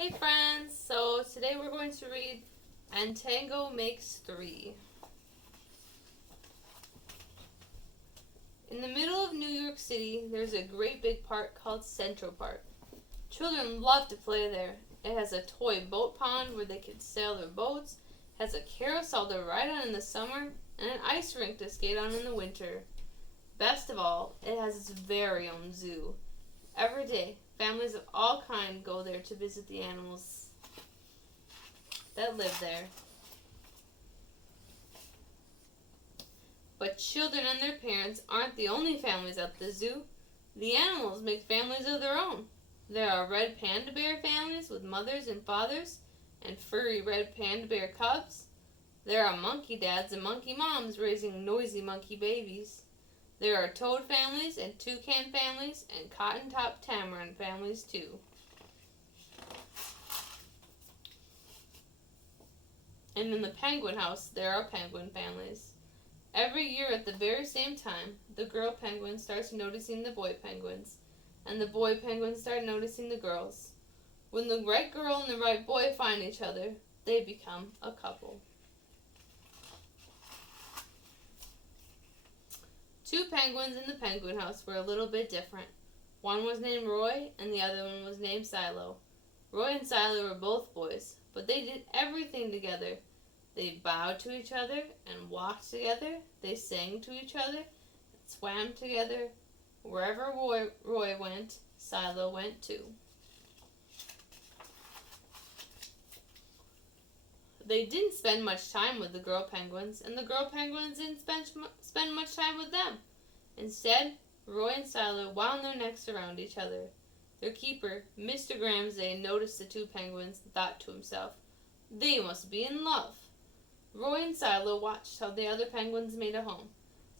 Hey friends, so today we're going to read And Tango Makes Three. In the middle of New York City, there's a great big park called Central Park. Children love to play there. It has a toy boat pond where they can sail their boats, has a carousel to ride on in the summer, and an ice rink to skate on in the winter. Best of all, it has its very own zoo. Every day, families of all kinds go there to visit the animals that live there. But children and their parents aren't the only families at the zoo. The animals make families of their own. There are red panda bear families with mothers and fathers, and furry red panda bear cubs. There are monkey dads and monkey moms raising noisy monkey babies. There are toad families and toucan families and cotton-top tamarin families too. And in the penguin house, there are penguin families. Every year at the very same time, the girl penguin starts noticing the boy penguins, and the boy penguins start noticing the girls. When the right girl and the right boy find each other, they become a couple. Two penguins in the penguin house were a little bit different. One was named Roy, and the other one was named Silo. Roy and Silo were both boys, but they did everything together. They bowed to each other and walked together. They sang to each other and swam together. Wherever Roy went, Silo went too. They didn't spend much time with the girl penguins, and the girl penguins didn't spend much time with them. Instead, Roy and Silo wound their necks around each other. Their keeper, Mr. Gramsay, noticed the two penguins and thought to himself, "They must be in love." Roy and Silo watched how the other penguins made a home,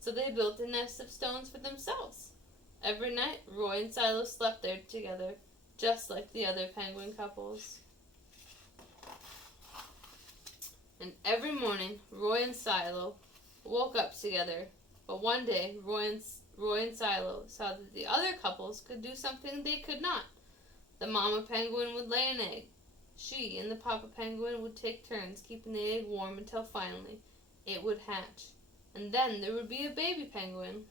so they built a nest of stones for themselves. Every night, Roy and Silo slept there together, just like the other penguin couples. And every morning, Roy and Silo woke up together. But one day, Roy and Silo saw that the other couples could do something they could not. The mama penguin would lay an egg. She and the papa penguin would take turns keeping the egg warm until finally it would hatch. And then there would be a baby penguin.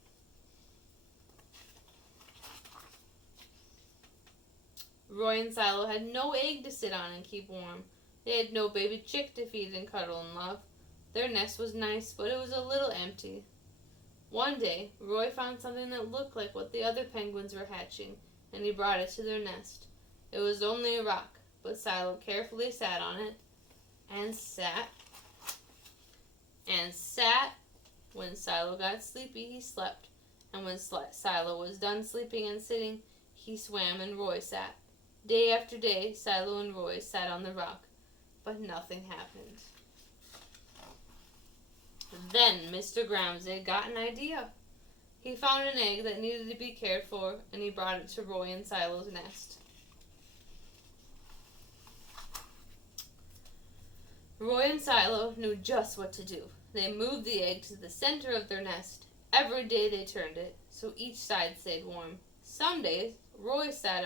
Roy and Silo had no egg to sit on and keep warm. They had no baby chick to feed and cuddle and love. Their nest was nice, but it was a little empty. One day, Roy found something that looked like what the other penguins were hatching, and he brought it to their nest. It was only a rock, but Silo carefully sat on it, and sat. When Silo got sleepy, he slept, and when Silo was done sleeping and sitting, he swam and Roy sat. Day after day, Silo and Roy sat on the rock, but nothing happened. Then Mr. Gramsay got an idea. He found an egg that needed to be cared for, and he brought it to Roy and Silo's nest. Roy and Silo knew just what to do. They moved the egg to the center of their nest. Every day they turned it, so each side stayed warm. Some days, Roy sat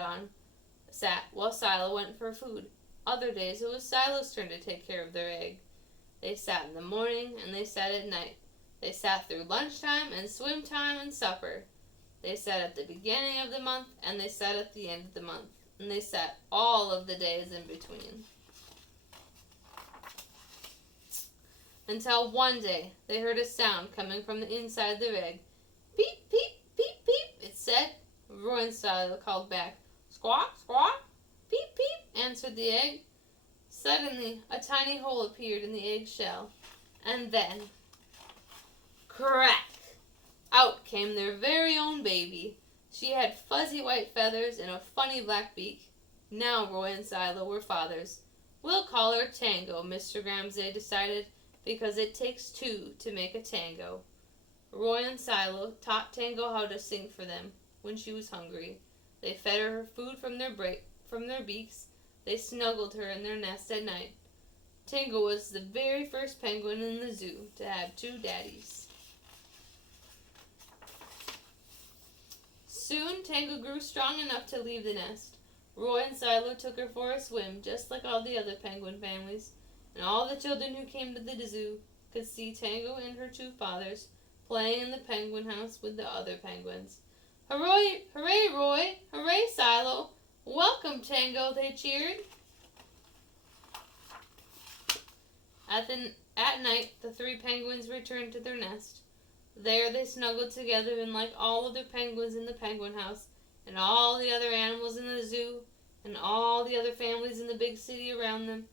while Silo went for food. Other days, it was Silo's turn to take care of their egg. They sat in the morning and they sat at night. They sat through lunchtime and swim time and supper. They sat at the beginning of the month and they sat at the end of the month. And they sat all of the days in between. Until one day, they heard a sound coming from the inside their egg. "Peep, peep, peep, peep," it said. Roy and Silo called back. "Squawk, squawk." "Peep, peep," answered the egg. Suddenly, a tiny hole appeared in the egg shell, and then, crack! Out came their very own baby. She had fuzzy white feathers and a funny black beak. Now Roy and Silo were fathers. "We'll call her Tango," Mr. Gramsay decided, "because it takes two to make a tango." Roy and Silo taught Tango how to sing for them when she was hungry. They fed her food from their beaks. They snuggled her in their nest at night. Tango was the very first penguin in the zoo to have two daddies. Soon, Tango grew strong enough to leave the nest. Roy and Silo took her for a swim, just like all the other penguin families, and all the children who came to the zoo could see Tango and her two fathers playing in the penguin house with the other penguins. Hooray, hooray, Roy! Hooray, Silo! Welcome, Tango, they cheered. At night, the three penguins returned to their nest. There they snuggled together, and like all other penguins in the penguin house, and all the other animals in the zoo, and all the other families in the big city around them,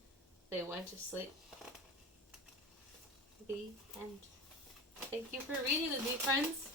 they went to sleep. The end. Thank you for reading with me, friends.